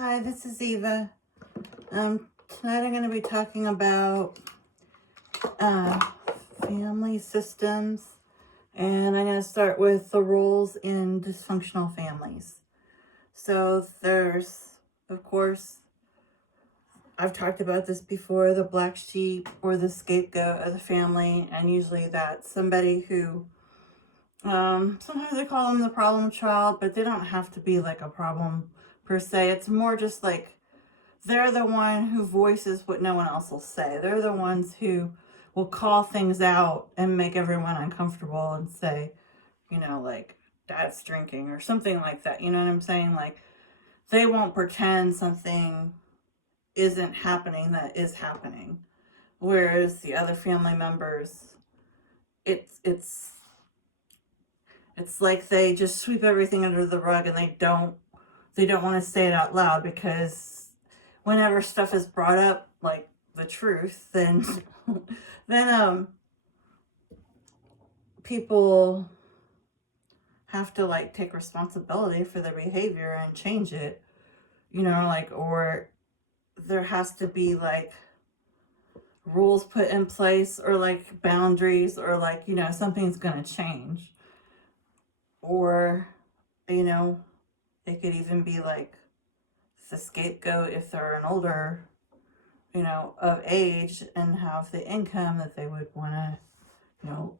Hi, this is Eva. Tonight I'm going to be talking about family systems, and I'm going to start with the roles in dysfunctional families. So there's, of course, I've talked about this before, the black sheep or the scapegoat of the family, and usually that's somebody who, sometimes they call them the problem child, but they don't have to be like a problem per se. It's more just like they're the one who voices what no one else will say. They're the ones who will call things out and make everyone uncomfortable and say, like, dad's drinking or something like that. You know what I'm saying? Like, they won't pretend something isn't happening that is happening. Whereas the other family members, it's like they just sweep everything under the rug and they don't want to say it out loud, because whenever stuff is brought up, like the truth, then people have to like take responsibility for their behavior and change it, or there has to be like rules put in place, or like boundaries, or like, something's gonna change. Or, it could even be like the scapegoat if they're an older, of age and have the income that they would want to,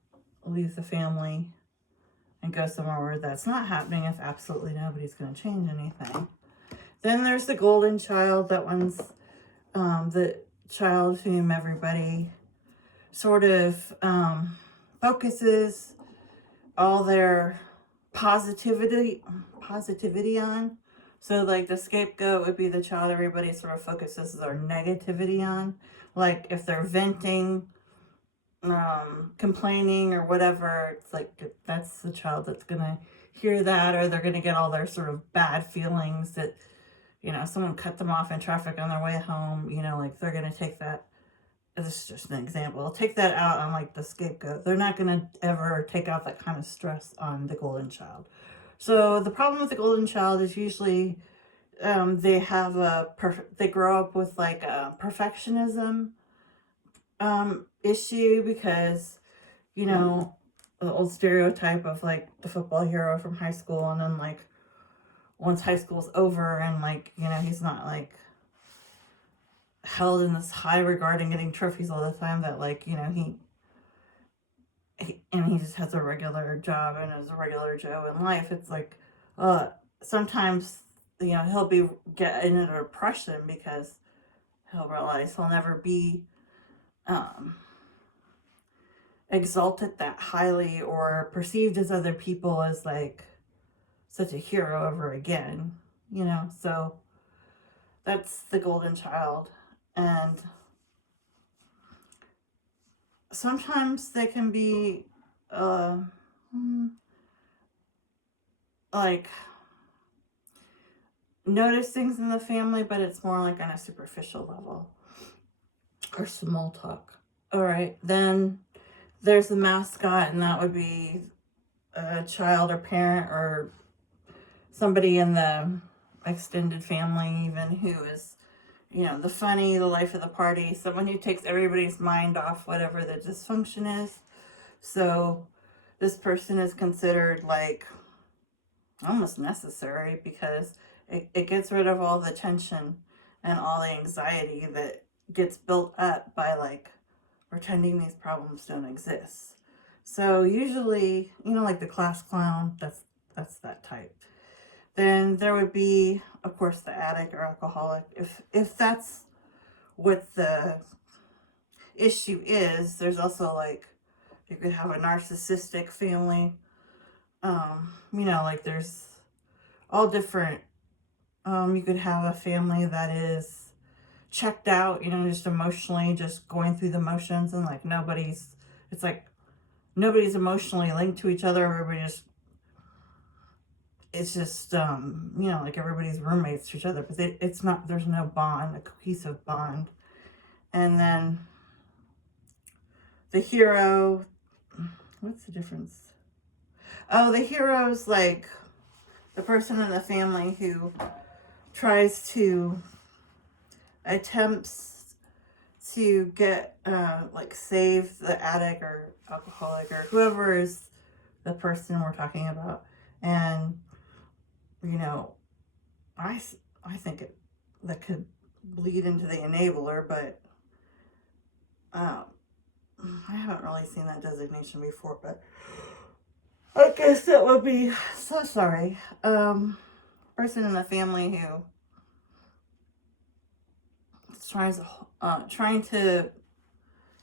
leave the family and go somewhere where that's not happening if absolutely nobody's going to change anything. Then there's the golden child. That one's the child whom everybody sort of focuses all their positivity on. So like the scapegoat would be the child everybody sort of focuses their negativity on. Like if they're venting, complaining or whatever, it's like that's the child that's gonna hear that, or they're gonna get all their sort of bad feelings that, someone cut them off in traffic on their way home, like they're gonna take that. This is just an example. I'll take that out on like the scapegoat. They're not gonna ever take out that kind of stress on the golden child. So the problem with the golden child is usually they have they grow up with like a perfectionism issue, because the old stereotype of like the football hero from high school, and then like once high school's over and like he's not like held in this high regard and getting trophies all the time, that like he just has a regular job and is a regular Joe in life. It's like sometimes he'll get in a depression because he'll realize he'll never be exalted that highly or perceived as other people as like such a hero ever again, so that's the golden child. And sometimes they can be like notice things in the family, but it's more like on a superficial level or small talk. All right, then there's the mascot, and that would be a child or parent or somebody in the extended family even who is, the funny, the life of the party, someone who takes everybody's mind off whatever the dysfunction is. So this person is considered like almost necessary, because it gets rid of all the tension and all the anxiety that gets built up by like pretending these problems don't exist. So usually, like the class clown, that's that type. Then there would be, of course, the addict or alcoholic. If that's what the issue is, there's also like, you could have a narcissistic family. Like there's all different. You could have a family that is checked out, just emotionally, just going through the motions, and like it's like nobody's emotionally linked to each other. It's just, like everybody's roommates to each other, but it's not, there's no bond, a cohesive bond. And then the hero, what's the difference? Oh, the hero's like the person in the family who tries to, attempts to get, like, save the addict or alcoholic or whoever is the person we're talking about. And, you know, I think that could bleed into the enabler, but I haven't really seen that designation before, but I guess that would be, so sorry, person in the family who is trying to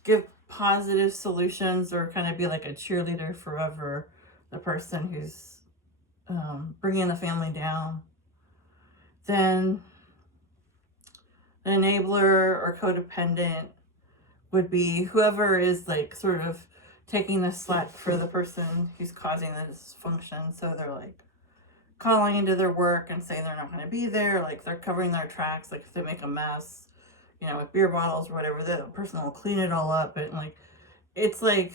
give positive solutions or kind of be like a cheerleader for whoever the person who's bringing the family down. Then the enabler or codependent would be whoever is like sort of taking the slack for the person who's causing the dysfunction. So they're like calling into their work and saying they're not going to be there. Like they're covering their tracks. Like if they make a mess, you know, with beer bottles or whatever, the person will clean it all up. And like, it's like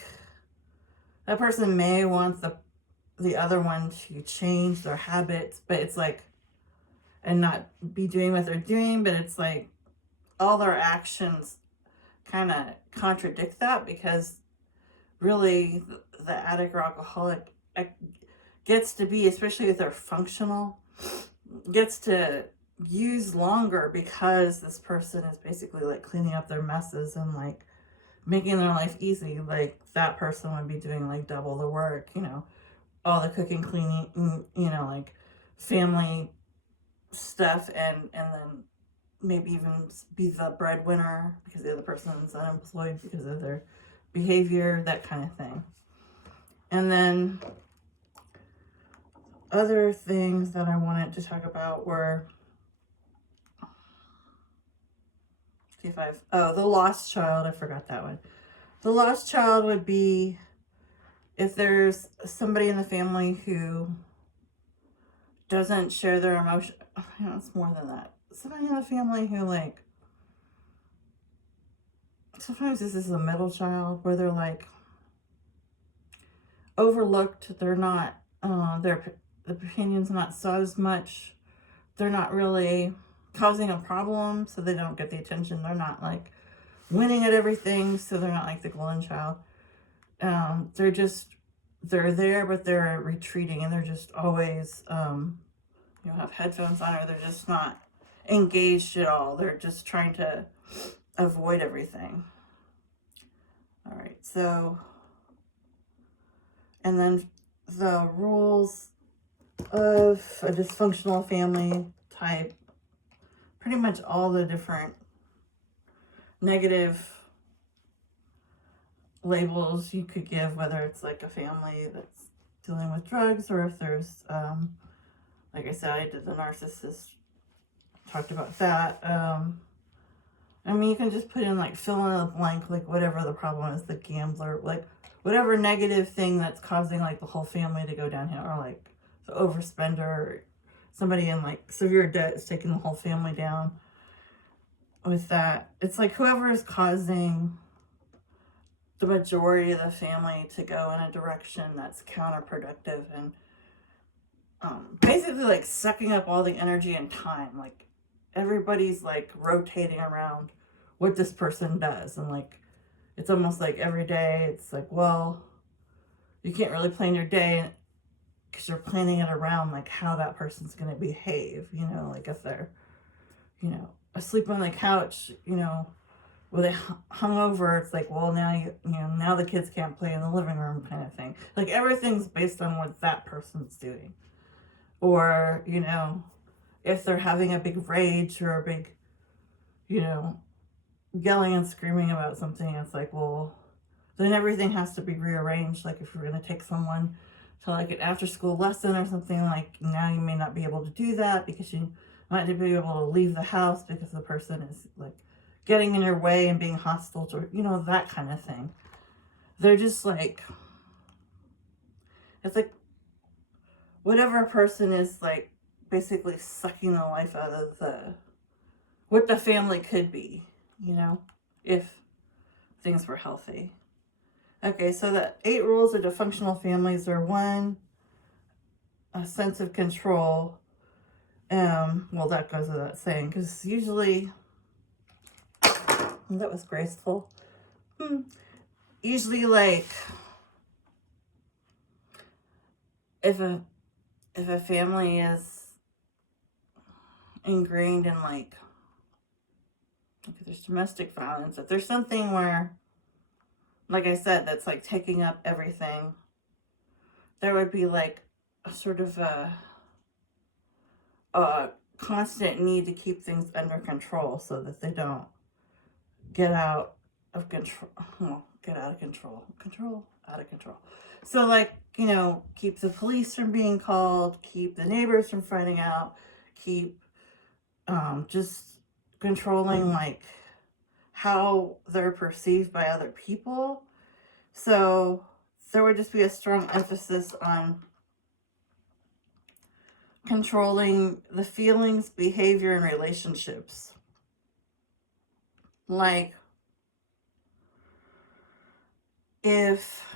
that person may want the other one to change their habits, but it's like, and not be doing what they're doing, but it's like all their actions kind of contradict that, because really the addict or alcoholic gets to be, especially if they're functional, gets to use longer because this person is basically like cleaning up their messes and like making their life easy. Like that person would be doing like double the work, you know, all the cooking, cleaning, you know, like family stuff, and then maybe even be the breadwinner because the other person's unemployed because of their behavior, that kind of thing. And then other things that I wanted to talk about were, the lost child. I forgot that one. The lost child would be if there's somebody in the family who doesn't share their emotion. You know, it's more than that. Somebody in the family who, like, sometimes this is the middle child where they're like overlooked. They're not, their opinion's not saw as much. They're not really causing a problem, so they don't get the attention. They're not like winning at everything, so they're not like the golden child. They're there, but they're retreating, and they're just always, have headphones on, or they're just not engaged at all. They're just trying to avoid everything. All right, so, and then the rules of a dysfunctional family type, pretty much all the different negative labels you could give, whether it's like a family that's dealing with drugs, or if there's, like I said, I did the narcissist, talked about that. I mean, you can just put in like fill in a blank, like whatever the problem is, the gambler, like whatever negative thing that's causing like the whole family to go downhill, or like the overspender, or somebody in like severe debt is taking the whole family down with that. It's like whoever is causing the majority of the family to go in a direction that's counterproductive and basically like sucking up all the energy and time. Like everybody's like rotating around what this person does, and like it's almost like every day it's like, well, you can't really plan your day because you're planning it around like how that person's going to behave, you know, like if they're, you know, asleep on the couch, you know, well, they hung over, it's like, well, now now the kids can't play in the living room, kind of thing. Like everything's based on what that person's doing. Or, you know, if they're having a big rage or a big, you know, yelling and screaming about something, it's like, well, then everything has to be rearranged. Like if you're going to take someone to like an after school lesson or something, like now you may not be able to do that because you might be able to leave the house because the person is like getting in your way and being hostile to, you know, that kind of thing. They're just like, it's like whatever a person is like basically sucking the life out of what the family could be, you know, if things were healthy. Okay, so the 8 rules of dysfunctional families are: 1, a sense of control. Well, that goes without saying, because usually, that was graceful. Usually, like, if a family is ingrained in, like, if there's domestic violence, if there's something where, like I said, that's like taking up everything, there would be like a sort of a constant need to keep things under control so that they don't get out of control. Well, get out of control. Out of control. So, like, keep the police from being called, keep the neighbors from finding out, keep just controlling, like, how they're perceived by other people. So, there would just be a strong emphasis on controlling the feelings, behavior, and relationships. Like, if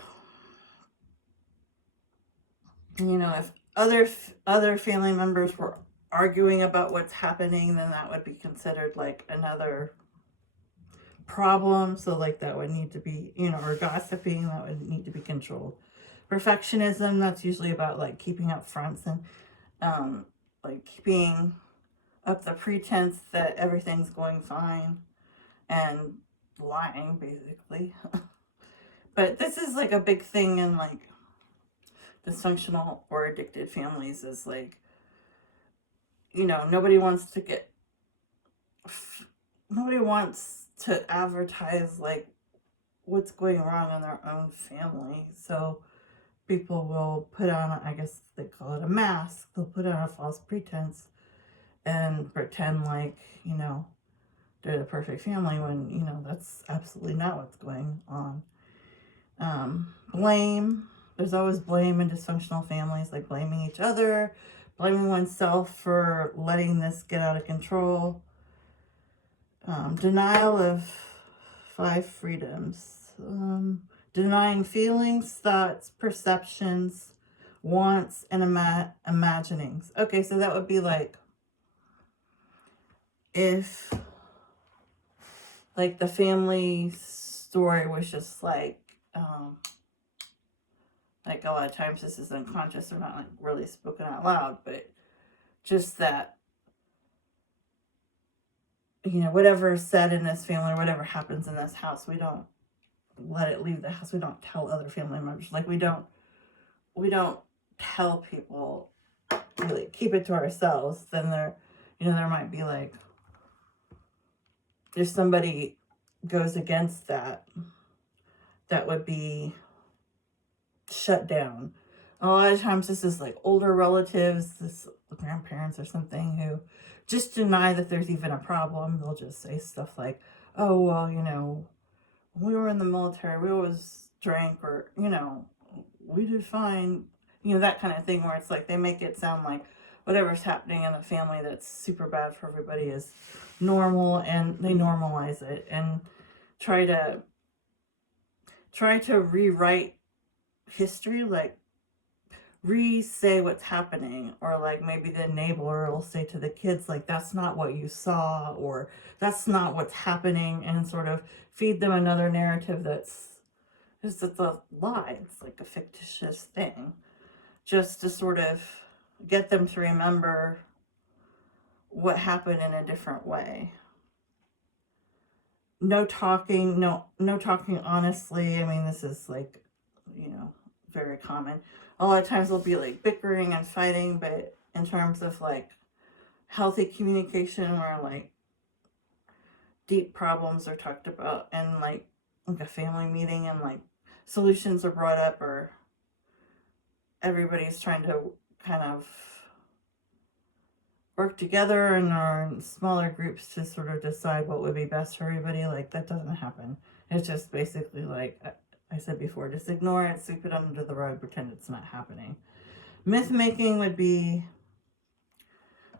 if other family members were arguing about what's happening, then that would be considered like another problem. So, like, that would need to be, or gossiping, that would need to be controlled. Perfectionism, that's usually about like keeping up fronts and like keeping up the pretense that everything's going fine and lying, basically. But this is like a big thing in like dysfunctional or addicted families, is like, nobody wants to advertise like what's going wrong in their own family. So people will put on, I guess they call it a mask, they'll put on a false pretense and pretend like, they're the perfect family when, that's absolutely not what's going on. Blame. There's always blame in dysfunctional families, like blaming each other, blaming oneself for letting this get out of control. Denial of 5 freedoms. Denying feelings, thoughts, perceptions, wants, and imaginings. Okay, so that would be like if like the family story was just like a lot of times this is unconscious or not like really spoken out loud, but just that, whatever is said in this family or whatever happens in this house, we don't let it leave the house. We don't tell other family members. Like, we don't tell people, really keep it to ourselves. Then there might be like, if somebody goes against that, that would be shut down. A lot of times this is like older relatives, grandparents or something, who just deny that there's even a problem. They'll just say stuff like, oh, well, when we were in the military, we always drank, or, we did fine, that kind of thing, where it's like they make it sound like whatever's happening in the family that's super bad for everybody is normal, and they normalize it and try to rewrite history, like re-say what's happening, or like maybe the enabler will say to the kids like, that's not what you saw, or that's not what's happening, and sort of feed them another narrative that's just, it's a lie, it's like a fictitious thing, just to sort of get them to remember what happened in a different way. No talking honestly. I mean, this is like, very common. A lot of times there'll be like bickering and fighting, but in terms of like healthy communication, where like deep problems are talked about, and like a family meeting, and like solutions are brought up, or everybody's trying to kind of work together and are in smaller groups to sort of decide what would be best for everybody, like that doesn't happen. It's just basically like I said before, just ignore it, sweep it under the rug, pretend it's not happening. Myth making would be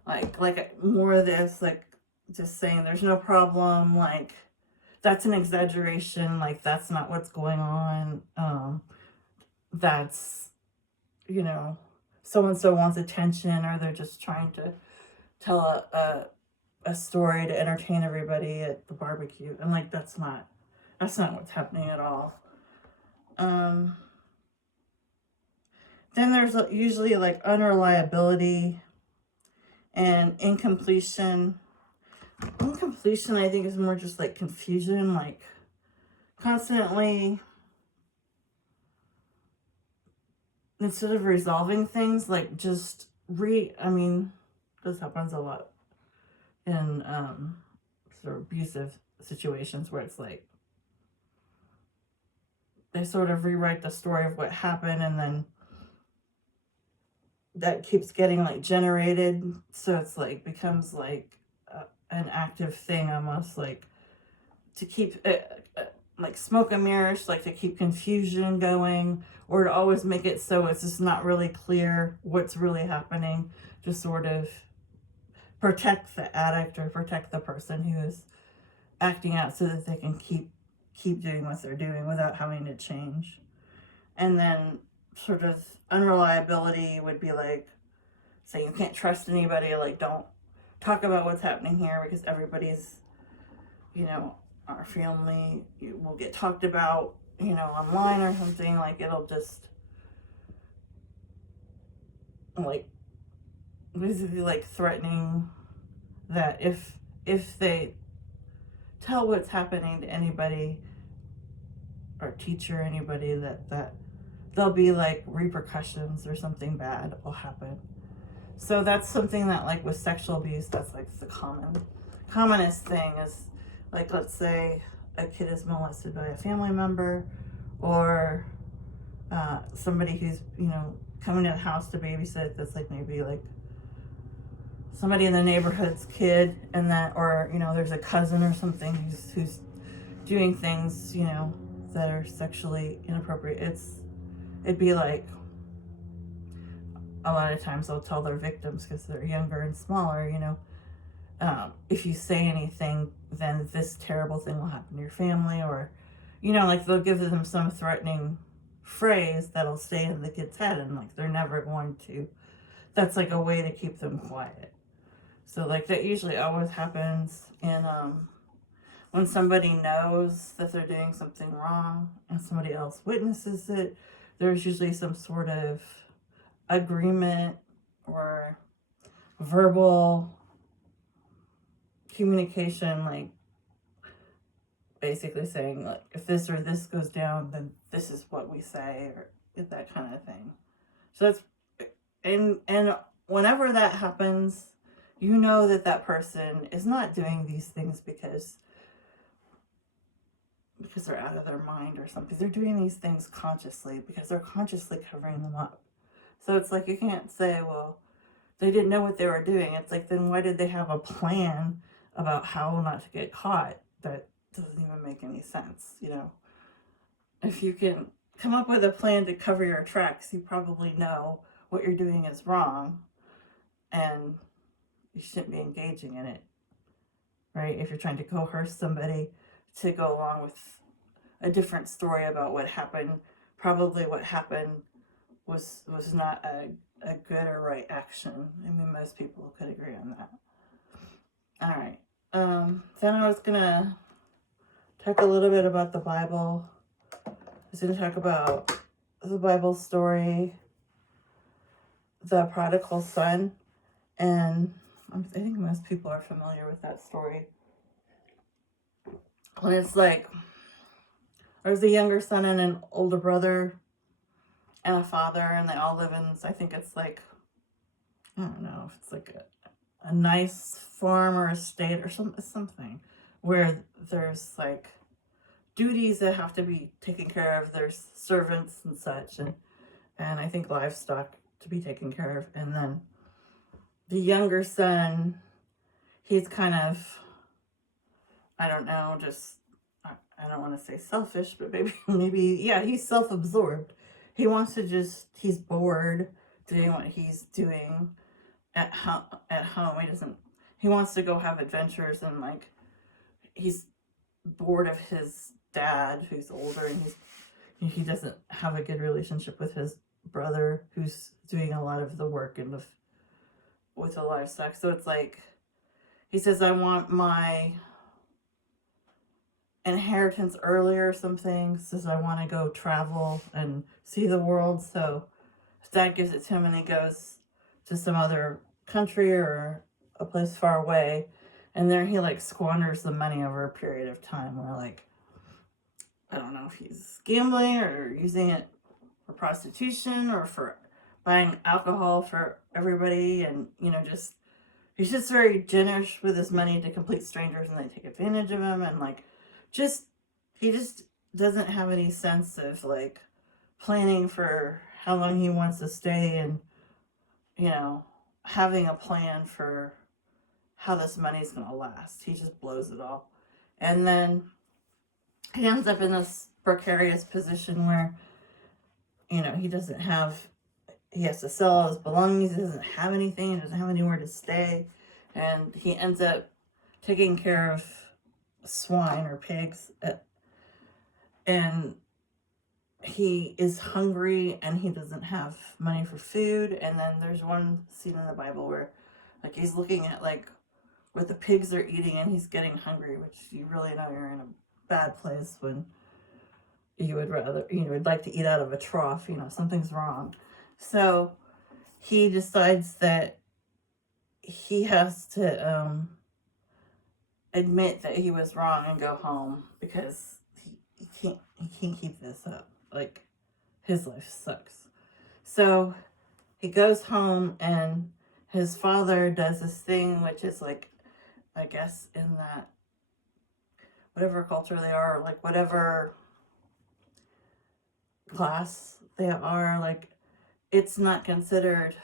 like more of this, like just saying there's no problem, like that's an exaggeration, like that's not what's going on. That's, so-and-so wants attention, or they're just trying to tell a story to entertain everybody at the barbecue. And like, that's not what's happening at all. Then there's usually like unreliability and incompletion. Incompletion, I think, is more just like confusion, like constantly, instead of resolving things, like just I mean, this happens a lot in sort of abusive situations where it's like they sort of rewrite the story of what happened, and then that keeps getting like generated, so it's like becomes like an active thing, almost like to keep like smoke and mirrors, like to keep confusion going, or to always make it so it's just not really clear what's really happening, just sort of protect the addict or protect the person who is acting out, so that they can keep doing what they're doing without having to change. And then sort of unreliability would be like saying you can't trust anybody, like don't talk about what's happening here because everybody's, our family will get talked about, online or something. Like it'll just like basically like threatening that if they tell what's happening to anybody or teacher, anybody, that there'll be like repercussions or something bad will happen. So that's something that, like with sexual abuse, that's like the commonest thing is, like, let's say a kid is molested by a family member, or somebody who's, coming to the house to babysit, that's like maybe like somebody in the neighborhood's kid, and that, or, there's a cousin or something who's doing things, that are sexually inappropriate. It'd be like, a lot of times they'll tell their victims, because they're younger and smaller, if you say anything, then this terrible thing will happen to your family, or, like they'll give them some threatening phrase that'll stay in the kid's head, and like they're never going to. That's like a way to keep them quiet. So like that usually always happens in when somebody knows that they're doing something wrong and somebody else witnesses it. There's usually some sort of agreement or verbal communication, like basically saying, like, if this or this goes down, then this is what we say, or that kind of thing. So that's, and whenever that happens, that person is not doing these things because they're out of their mind or something. They're doing these things consciously because they're consciously covering them up. So it's like, you can't say, well, they didn't know what they were doing. It's like, then why did they have a plan about how not to get caught? That doesn't even make any sense, If you can come up with a plan to cover your tracks, you probably know what you're doing is wrong, and you shouldn't be engaging in it, right? If you're trying to coerce somebody to go along with a different story about what happened, probably what happened was not a good or right action. I mean, most people could agree on that. All right. Then I was gonna talk a little bit about the Bible. I was gonna talk about the Bible story, the prodigal son, and I think most people are familiar with that story. When it's like, there's a younger son and an older brother and a father, and they all live in, I think it's like, I don't know if it's like a nice farm or estate or something where there's like duties that have to be taken care of. There's servants and such, and I think livestock to be taken care of. And then the younger son, he's kind of, I don't know, just, I don't want to say selfish, but maybe, yeah, he's self-absorbed. He wants to he's bored doing what he's doing at home. He wants to go have adventures, and like, he's bored of his dad who's older, and he doesn't have a good relationship with his brother who's doing a lot of the work in with the livestock. So it's like, he says, I want my inheritance earlier or something. Says, I want to go travel and see the world. So his dad gives it to him and he goes to some other country or a place far away. And there he like squanders the money over a period of time where like, I don't know if he's gambling or using it for prostitution or for buying alcohol for everybody. And, you know, just, he's just very generous with his money to complete strangers and they take advantage of him. And like, he just doesn't have any sense of like planning for how long he wants to stay and, you know, having a plan for how this money's going to last. He just blows it all. And then he ends up in this precarious position where, you know, he has to sell all his belongings. He doesn't have anything. He doesn't have anywhere to stay. And he ends up taking care of swine or pigs. And he is hungry and he doesn't have money for food. And then there's one scene in the Bible where like he's looking at like what the pigs are eating and he's getting hungry, which you really know you're in a bad place when you would like to eat out of a trough, you know, something's wrong. So he decides that he has to admit that he was wrong and go home because he can't keep this up. Like, his life sucks. So he goes home and his father does this thing, which is like, I guess in that whatever culture they are, like whatever class they are, like it's not considered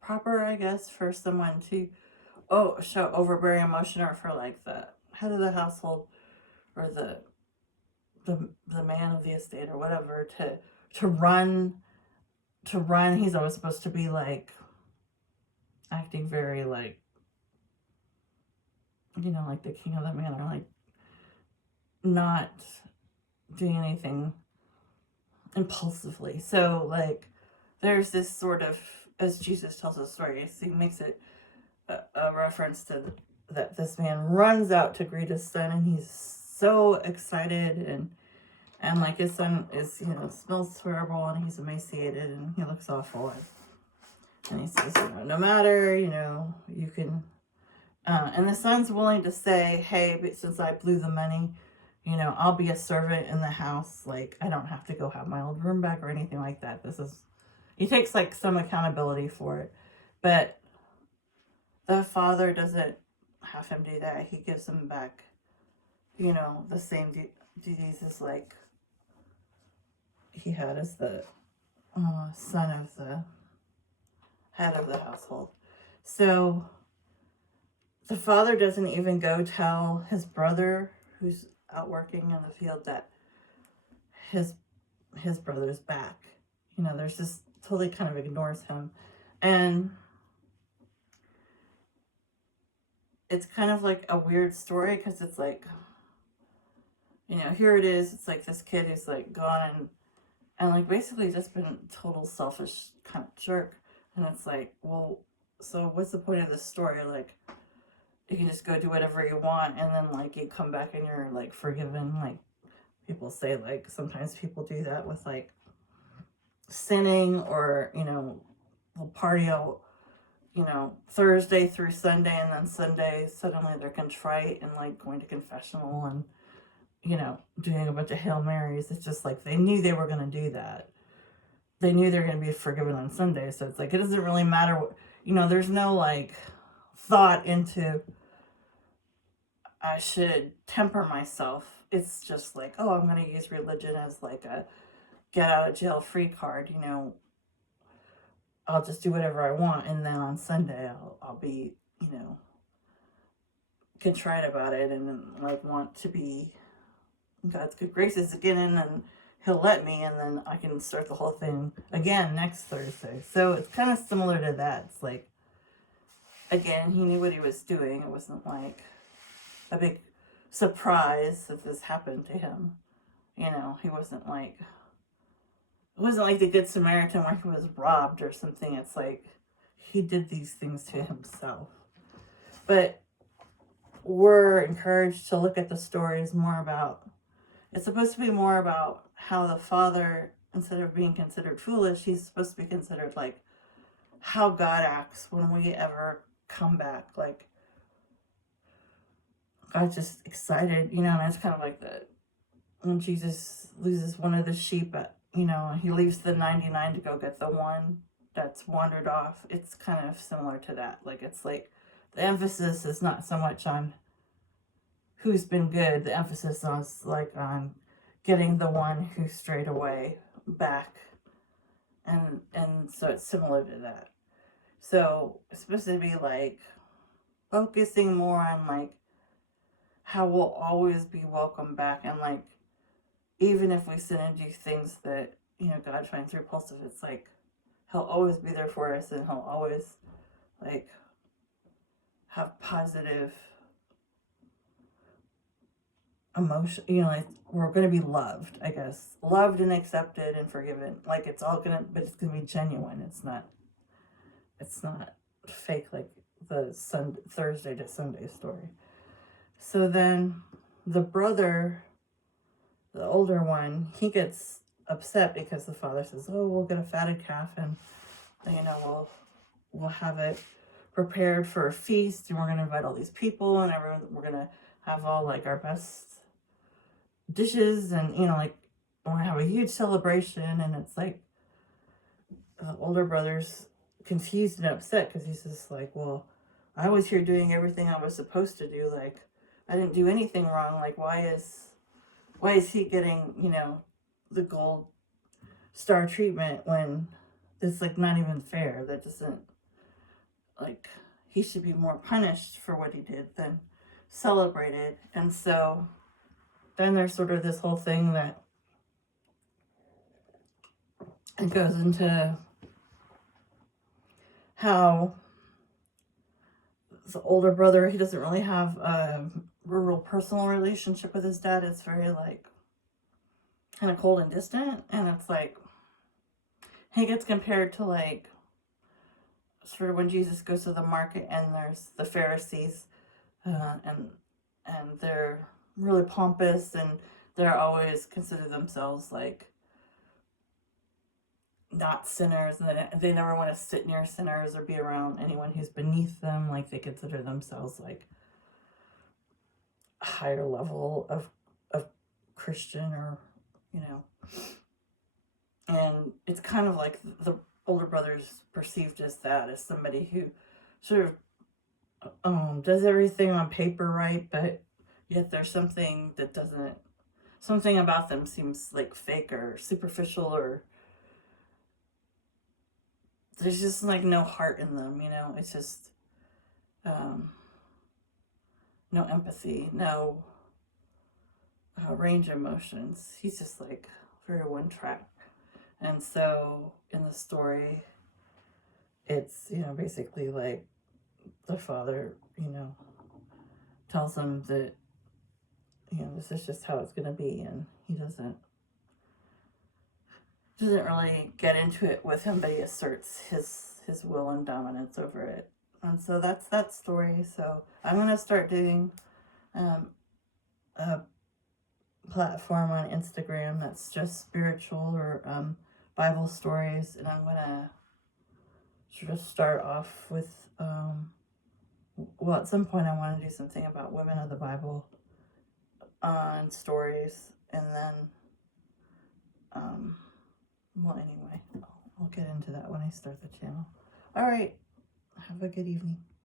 proper, I guess, for someone to show overbearing emotion, or for like the head of the household or the man of the estate or whatever to run. He's always supposed to be like acting very like, you know, like the king of the manor, like not doing anything impulsively. So like there's this sort of, as Jesus tells the story, he makes it a reference to that this man runs out to greet his son and he's so excited and like his son is, you know, smells terrible and he's emaciated and he looks awful and he says, you know, no matter, you know, you can and the son's willing to say, hey, but since I blew the money, you know, I'll be a servant in the house. Like, I don't have to go have my old room back or anything like that. He takes like some accountability for it. But the father doesn't have him do that. He gives him back, you know, the same duties as like he had as the son of the head of the household. So the father doesn't even go tell his brother who's out working in the field that his brother's back. You know, there's just totally kind of ignores him. And it's kind of like a weird story because it's like, you know, here it is. It's like this kid who's like gone and like basically just been total selfish kind of jerk. And it's like, well, so what's the point of this story? Like, you can just go do whatever you want and then like you come back and you're like forgiven. Like people say, like sometimes people do that with like sinning, or, you know, they'll party out, you know, Thursday through Sunday, and then Sunday suddenly they're contrite and like going to confessional and, you know, doing a bunch of Hail Marys. It's just like they knew they were going to do that. They knew they were going to be forgiven on Sunday. So it's like, it doesn't really matter what, you know, there's no like thought into I should temper myself. It's just like, oh, I'm going to use religion as like a get out of jail free card, you know. I'll just do whatever I want, and then on Sunday I'll be, you know, contrite about it and like want to be God's good graces again, and then he'll let me, and then I can start the whole thing again next Thursday. So it's kind of similar to that. It's like, again, he knew what he was doing. It wasn't like a big surprise that this happened to him. You know, it wasn't like the Good Samaritan where he was robbed or something. It's like he did these things to himself. But we're encouraged to look at the stories more about, it's supposed to be more about how the father, instead of being considered foolish, he's supposed to be considered like how God acts when we ever come back. Like, God's just excited, you know, and it's kind of like the, when Jesus loses one of the sheep, you know, he leaves the 99 to go get the one that's wandered off. It's kind of similar to that. Like, it's like the emphasis is not so much on who's been good. The emphasis is like on getting the one who strayed away back. And so it's similar to that. So it's supposed to be like focusing more on like how we'll always be welcome back, and like even if we sin and do things that, you know, God finds repulsive, it's like he'll always be there for us, and he'll always like have positive emotion, you know, like we're going to be loved, I guess, loved and accepted and forgiven. Like it's all gonna, but it's gonna be genuine. It's not fake like the Thursday to Sunday story. So then the brother, the older one, he gets upset because the father says, oh, we'll get a fatted calf, and you know, we'll have it prepared for a feast, and we're going to invite all these people, and everyone, we're going to have all like our best dishes, and you know, like we're going to have a huge celebration. And it's like the older brother's confused and upset because he's just like, well, I was here doing everything I was supposed to do. Like, I didn't do anything wrong. Like, why is he getting, you know, the gold star treatment when it's like not even fair? That doesn't, like, he should be more punished for what he did than celebrated. And so then there's sort of this whole thing that it goes into how the older brother, he doesn't really have a real personal relationship with his dad. It's very like kind of cold and distant, and it's like he gets compared to like sort of when Jesus goes to the market and there's the Pharisees, and they're really pompous, and they're always consider themselves like not sinners, and they never want to sit near sinners or be around anyone who's beneath them. Like they consider themselves like a higher level of Christian, or you know. And it's kind of like the older brother's perceived as that, as somebody who sort of does everything on paper right, but yet there's something that doesn't, something about them seems like fake or superficial, or there's just like no heart in them, you know. It's just no empathy, no range of emotions. He's just like very one track. And so in the story, it's, you know, basically like the father, you know, tells him that, you know, this is just how it's going to be, and he doesn't really get into it with him, but he asserts his will and dominance over it. And so that's that story. So I'm going to start doing a platform on Instagram that's just spiritual or Bible stories, and I'm going to sort of start off with well, at some point I want to do something about women of the Bible on stories, and then well, anyway, I'll get into that when I start the channel. All right, have a good evening.